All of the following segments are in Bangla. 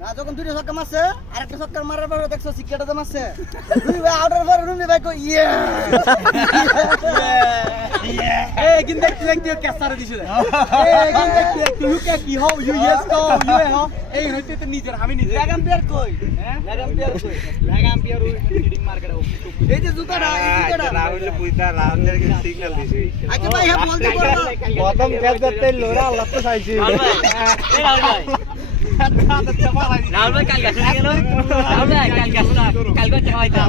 না যখন দুইটা ছক্কা মারছে আরেকটা ছক্কা মারার পরে দেখছো সিক্রেটটা তো মারছে রুমি ভাই আউটার পরে রুমি ভাই কই ইয়ে এই কিন্তু একটু ক্যাসারে দিছে এই কিন্তু একটু লুকা কি হও ইউ ইয়েস কো ইউ হও এই হইতে তো নিজের আমি নিজে লাগাম পেয়ার কই লাগাম পেয়ার কই লাগাম পিয়ার ওই সিডিং মার্কেট এই যে জুতাটা এই জুতাটা রাহুল পুইতা রাহুলের কি সিগন্যাল দিছে আচ্ছা ভাই হ্যাঁ বলতে পারো প্রথম ক্যাচ করতে লোরা আল্লাহ তো চাইছি রাহুল ভাই কাল গাছ গেল রাহুল ভাই কাল গাছটা কাল গাছ খাওয়াইতা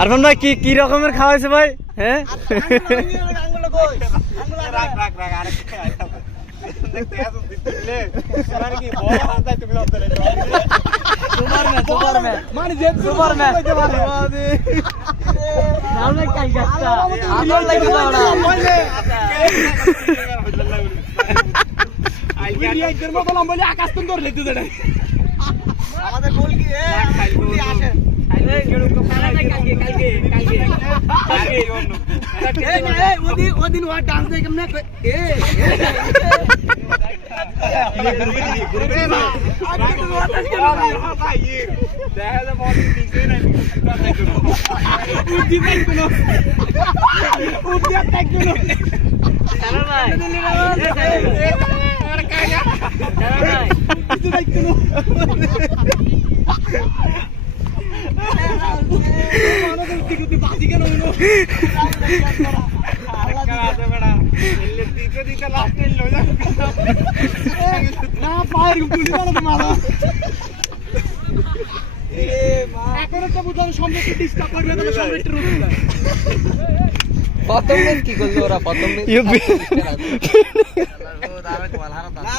আরফান ভাই কি রকমের খাওয়াইছে ভাই হ্যাঁ আঙ্গুল কই আঙ্গুল রাখ আরেক দেখতে আসো দিলে তোমার কি বড় হাতে তুমি লড়তে সুপারম্যান মানে যে সুপারম্যান রাহুল ভাই কাল গাছটা আদর লাগে ওরা আইডিয়া এর মতো লম্বা বলে আকাশ তুম ধরে লেতে দেয় আমাদের গোল কি গুলি আসে ওদিন ওয়া ডান্স দেখে না এ না পায়ের গুলি মারা তো মারা এখন একটা বুঝানো সম্পর্কে ডিস্টার্ব করবে তাহলে সম্পর্কে রুট যায় প্রথম ম্যাচ কি করলো ওরা প্রথম ম্যাচ না